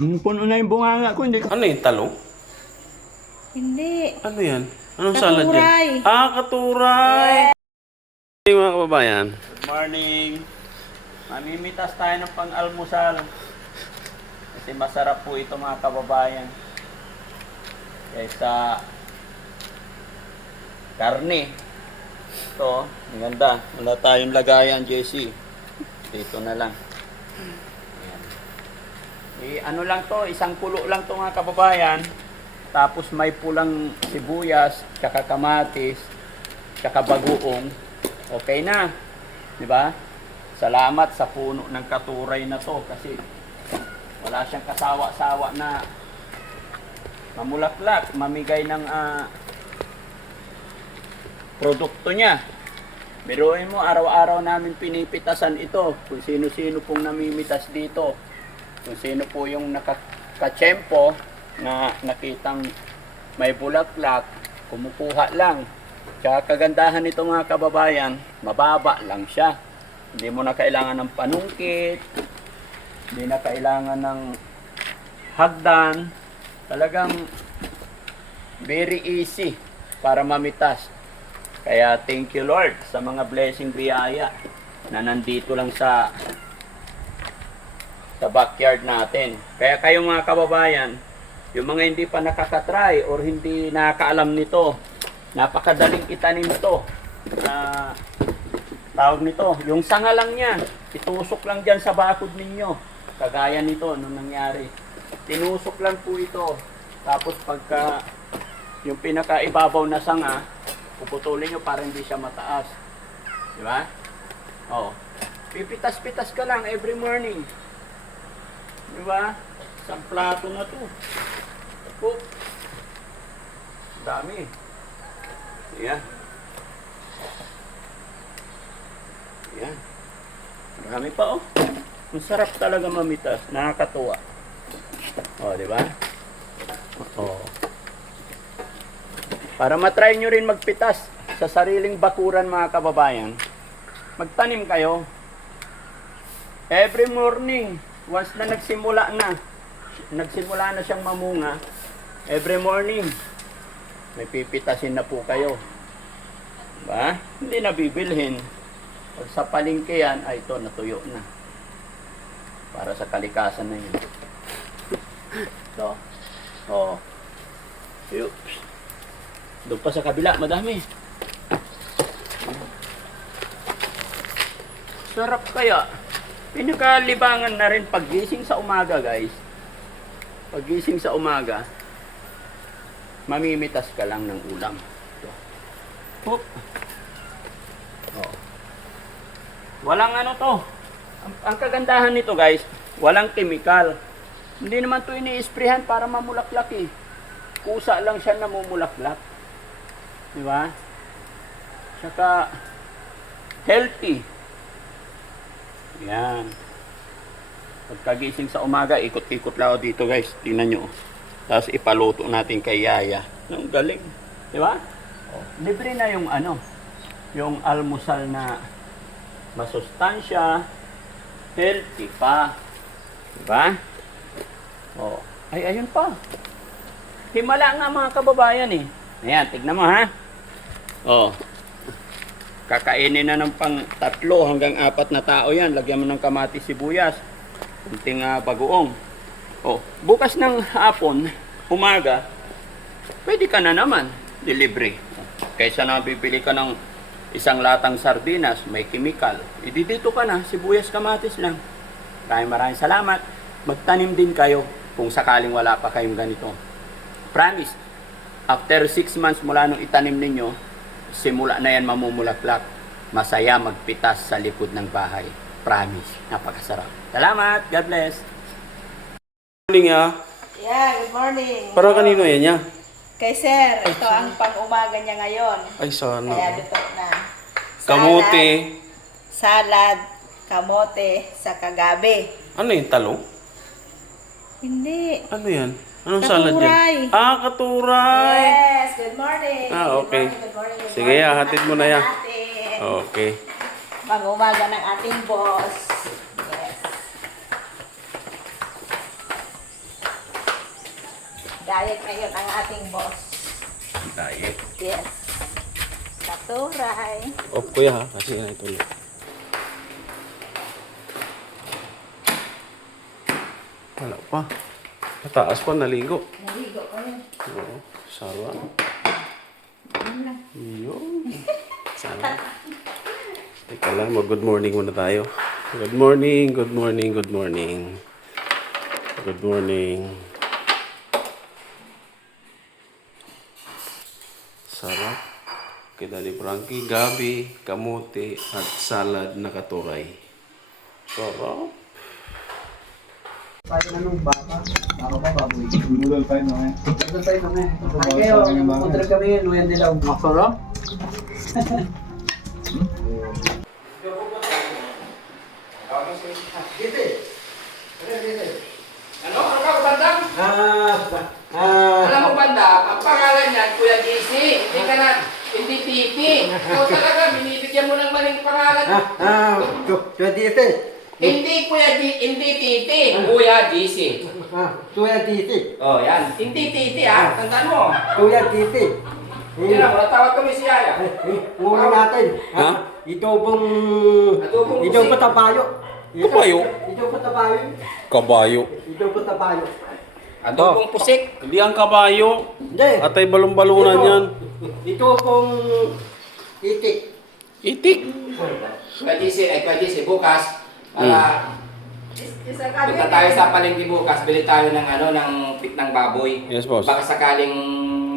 Puno na yung bunganga ko, hindi ko. Ano yung talong? Hindi. Ano yan? Anong salad Katuray. yan? Ah, katuray! Hey, mga kababayan. Good morning. Mamimitas tayo ng pang-almusal. Kasi masarap po ito mga kababayan. Kaysa karne. Ito, ang ganda. Wala tayong lagayan, Jesse. Dito na lang. Ayan. Ano lang to, isang kulo lang to mga kababayan. Tapos may pulang sibuyas, tsaka kamatis, tsaka bagoong. Okay na. Di ba? Salamat sa puno ng katuray na to kasi wala siyang kasawa-sawa na mamulaklak, mamigay ng produkto niya. Biruin mo, araw-araw namin pinipitasan ito. Kung sino-sino pong namimitas dito. Kung sino po yung nakakatsyempo na nakitang may bulaklak, kumukuha lang. Kaya kagandahan nito mga kababayan, mababa lang siya. Hindi mo na kailangan ng panungkit, hindi na kailangan ng hagdan. Talagang very easy para mamitas. Kaya thank you Lord sa mga blessing biyaya na nandito lang sa backyard natin. Kaya kayo mga kababayan, yung mga hindi pa nakakatry or hindi nakakaalam nito, napakadaling itanim to. Tawag nito, yung sanga lang niya, itusok lang dyan sa bakod ninyo. Kagaya nito, nung nangyari. Tinusok lang po ito. Tapos pagka yung pinakaibabaw na sanga, puputulin nyo para hindi siya mataas. Di ba? Oh. Pipitas-pitas ka lang every morning. Di ba? Isang plato na to. Oh. Dami. Yan. Yan. Marami pa oh. Ang sarap talaga mamitas. Nakakatuwa. Oh, di ba? Oh. Para matry nyo rin magpitas sa sariling bakuran mga kababayan, magtanim kayo. Every morning, once na nagsimula na siyang mamunga, every morning, may pipitasin na po kayo. Diba? Hindi na bibilhin. Pag sa palengke yan, ay ito, natuyo na. Para sa kalikasan na yun. Ito. Oh. Oops. Doon pa sa kabila, madami. Sarap kaya. Pinakalibangan na rin paggising sa umaga, guys. Paggising sa umaga, mamimitas ka lang ng ulam. Ito. Hop. Oh. Walang ano to. Ang kagandahan nito, guys, walang chemical. Hindi naman to ini-sprayhan para mamulaklak eh. Kusa lang siya namumulaklak. Di ba? Saka healthy. Yan. Pagkagising sa umaga, ikot-ikot lang ako dito guys. Tingnan nyo. Tapos ipaluto natin kay Yaya. Ang galing. Di ba? Oh, libre na yung ano, yung almusal na masustansya, healthy pa. Di ba? Oh, ay ayun pa. Himala nga mga kababayan eh. Ayan, tignan mo ha. Oh. Kakainin na ng pang 3 hanggang 4 na tao yan. Lagyan mo ng kamatis, sibuyas. Kunting bagoong. Oh, bukas ng hapon, umaga, pwede ka na naman. Delivery. Kaysa na bibili ka ng isang latang sardinas, may chemical. Dito ka na, sibuyas, kamatis lang. Maraming salamat. Magtanim din kayo kung sakaling wala pa kayong ganito. Promise. After 6 months mula nung itanim ninyo, simula na yan mamumulaklak. Masaya magpitas sa likod ng bahay. Promise. Napakasarap. Salamat. God bless. Morning ah. Yeah, good morning. Para kanino yan niya? Kay sir, ito ang pang-umaga niya ngayon. Ay, sana. Kaya luto na. Kamote. Salad, kamote, sa kagabi. Ano yung talong? Hindi. Ano yan? Anong salad Katuray. yan? Ah, katuray. Yes, good morning. Okay. Good morning, good Sige, morning. hatid mo na yan. Natin. Okay. Pang-umaga ng ating boss. Yes. Diet ngayon ang ating boss. Diet. Yes. Katuray. Off kuya ha, kasi nga ito ulit. Wala pa. Mataas pa, naligo. Naligo ko yun. Oo, sarap. Yun lang. Yun. Sarap. Teka lang, mag-good morning muna tayo. Good morning, good morning, good morning. Good morning. Sarap. Kita ni Frankie, gabi, kamote, at salad na katuray. Sarap. Tayo na nung bata. Baka ba baboy? Budol tayo na eh. Budol tayo na eh. Ay kayo, punta kami yun. Nuyan nila. Masarap. Ano? Ano ka, bandang? Ah, Alam mo, bandang, ang pangalan niyan, Kuya JC. Hindi ka na, hindi Titi. Ikaw talaga, binibigyan mo ng maling pangalan. Tuya Titi. Hindi hindi Titi. Kuya JC. Tuya Titi. Oh, yan. Hindi Titi, ha? Tandaan mo. Tuya Titi. Hindi na, natawag kami si Yaya. Muna natin. Ha? Ito pong... Adobong Ito pusi. po tabayo. Kabayo? Ito po tabayo. Kabayo. Ito po tabayo. Adobong pusik. Hindi ang kabayo. Hindi. Atay balong-balunan yan. Ito pong... Itik. Itik. Kuya JC, bukas. Isa ka Punta tayo sa palengke bukas, bili tayo ng ng pit ng baboy. Yes, boss. Baka sakaling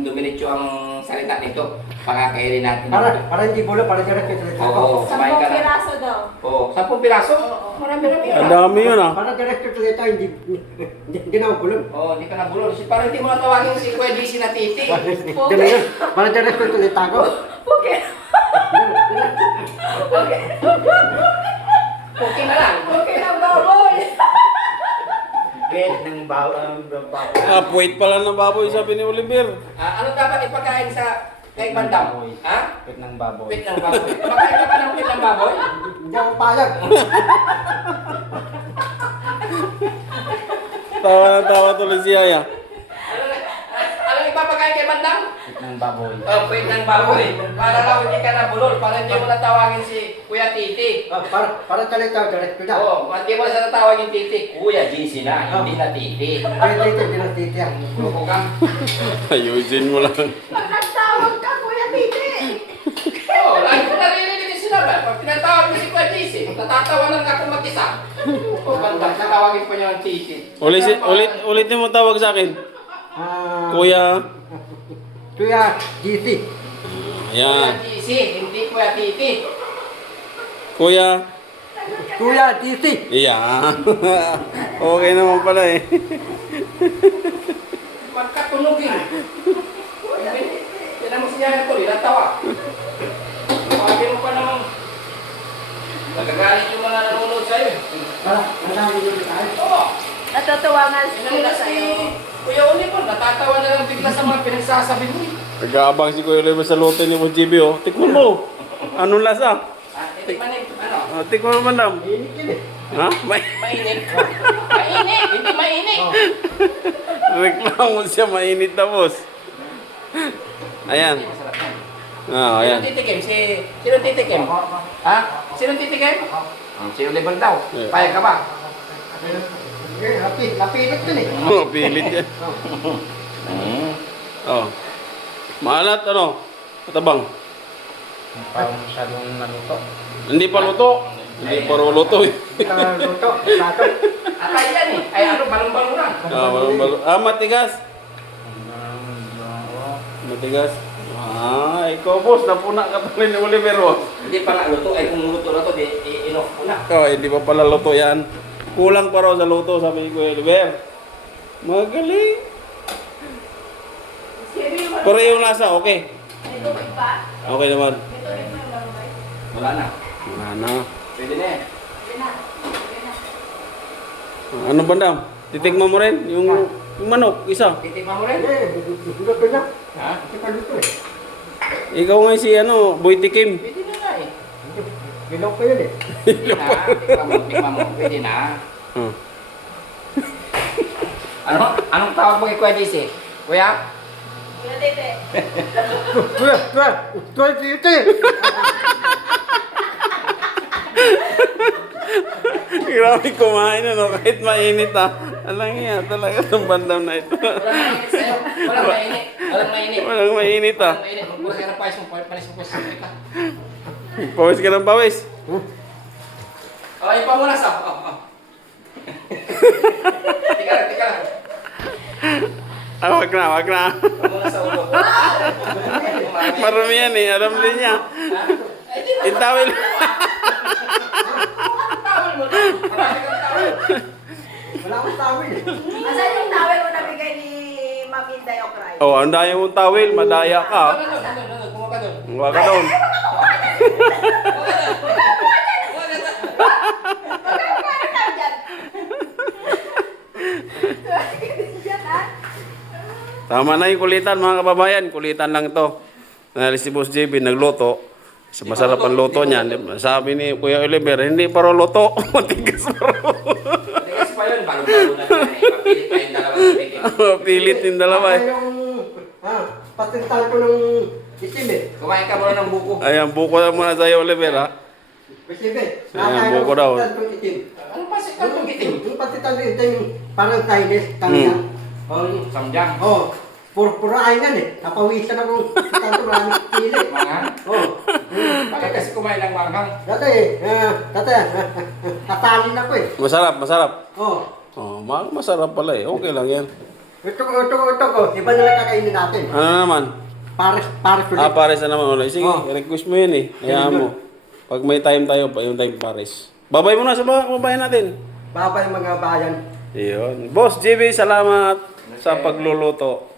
dumiretso ang salita nito, pakakainin natin. Para hindi bulo, para direct-direct Oo, kumain ka 10 na. piraso daw. Oo, 10 piraso? Marami-rami Ang yun. dami yun ah. Para direct-direct hindi na ako bulong. Oo, hindi ka na bulol. Para hindi mo natawagin si Kuya DC na titi. Ganun. Para direct-direct ako. Okay. Okay. Okay na lang. Okay lang, baboy. Bet ng baboy. Puwit pala ng baboy, sabi ni Oliver. Ano dapat ipagkain sa kay Bandam? Ha? Bet ng baboy. Pit ng baboy. Makain ka ba ng pit ng baboy? Hindi ako payag. Tawa na tawa tuloy si Yaya. Ano ipapakain kay Bandam? Bet ng baboy. Oh, pit ng baboy. Para raw hindi ka na bulol. Para hindi mo natawagin si Kuya Titi. Para talita direct na. Oo, hindi mo na siya natawagin Titi. Kuya JC na, hindi na Titi. Dito dinatitiyan. Loko ka. Ayusin mo lang. Pagkatawag ka, Kuya Titi. Oo, lagi ko naririnig yung sinabi. Pag pinatawag ko si Kuya JC, natatawa lang ako mag-isa. O, Bandam, tatawagin pa niya ang Titi. Ulitin mo tawag sa akin. Kuya. Tuya GC. Kuya Ayan. JC, hindi Kuya Titi. Kuya. Tuya GC. Ayan. Okay naman pala eh. Magkatunogin. Yan ang siya ito, natawa. Sabi mo pa namang nagagalit yung mga nanonood sa'yo. Para madami dito tayo. Oo. Natutuwa nga Inang sila si sa'yo. Kuya Uli po, natatawa na lang bigla sa mga pinagsasabi mo. Nag-aabang si Kuya Oliver sa lote ni Mojibi oh. Tikman mo. Anong lasa? Tikman ano? Tikman mo madam. Ha? Mainit. Mainit, hindi mainit. Reklamo siya, mainit na boss. Ayan. Masarap yan. Ayan. Sino titikim? Sino titikim? Ha? Sino titikim? Si Oliver daw. Payag ka ba? Napilit dun eh. Oh, pilit yan. Oh. Maalat ano? Matabang. Parang masyadong naluto. Hindi pa luto. Hindi pa luto eh. Luto, plato. Atay yan eh. Ay ano, balong-balong lang. Matigas. Matigas. Ikaw boss, napuna ka pa rin ni Oliver boss. Hindi pa nga luto. Ay kung luto na to, inoff ko na. Oh, hindi pa pala luto yan. Kulang pa raw sa luto, sabi ni Kuya Oliver. Magaling. Pero yung lasa, okay. May tubig pa? Okay naman. May tubig pa yung baboy? Wala na. Wala na. Pwede na eh. Pwede na. Pwede na. Ano bandam? Titikman mo rin? Yung manok, isa. Titikman mo rin. Luto na. Ha? Hindi pa luto eh. Ikaw nga si Boy Tikim. Pwede na nga eh. Bilaw pa yun eh. Pwede na. Tikman mo. Pwede na. Oh. Anong tawag mo kay Kuya JC? Kuya? Kuya Tete. Grabe kumain ano, kahit mainit ah. Alang yan, talaga itong bandam na ito. Walang mainit sa'yo. Walang mainit. Walang mainit. Walang mainit ah. Walang mainit. Magbukas ka ng pawis mo. Panis mo sa ka. Pawis ka ng pawis. Oh, ipa muna sa. Tika lang. Ah, wag na, wag na. Ipa muna sa ulo. Marami yan eh, alam din niya. Intawil. Tawal mo na. Marami kang tawal. Wala akong tawil eh. Asan yung towel mo nabigay ni Ma'am Inday Okray? Oh, ang daya mong tawil, madaya ka. Kumuha ka doon. Huwag ka doon. Paano tayo dyan? Dyan, ha? Tama na yung kulitan mga kababayan, kulitan lang to. Nalis si Boss JB, nagluto. Sa masarap ang luto niya. Sabi ni Kuya Oliver, hindi pa rin luto. Matigas pa rin. Tigas pa yun. Bago-bago na yan. Papilit pa yung dalawa sa tingin. Pilit yung dalawa eh. Patintal ko ng itim eh. Kumain ka muna ng buko. Ayan, buko na muna sa'yo Oliver ha. Itim eh. Ayan, buko daw. Patintal ko itim. Ano pa si Kalong Giting? Yung patintal ko itim, parang Chinese, kanya. Samjang. Oh, puro ainan eh. Napawisan ako. Tanto maraming pili. Mga? Oh. Bakit kasi kumain ng manghang? Dati, katalin ako eh. Masarap, masarap. Oh. Oh, masarap pala eh. Okay lang yan. Ito ko. Iba nila kakainin natin. Ano naman? Pares ulit. Ah, pares na naman ulit. Sige, Oh. request mo yun eh. Hayaan mo. Pag may time tayo, yung time pares. Babay mo na sa mga kababayan natin. Babay mga bayan. Iyon. Boss JB, salamat sa pagluluto.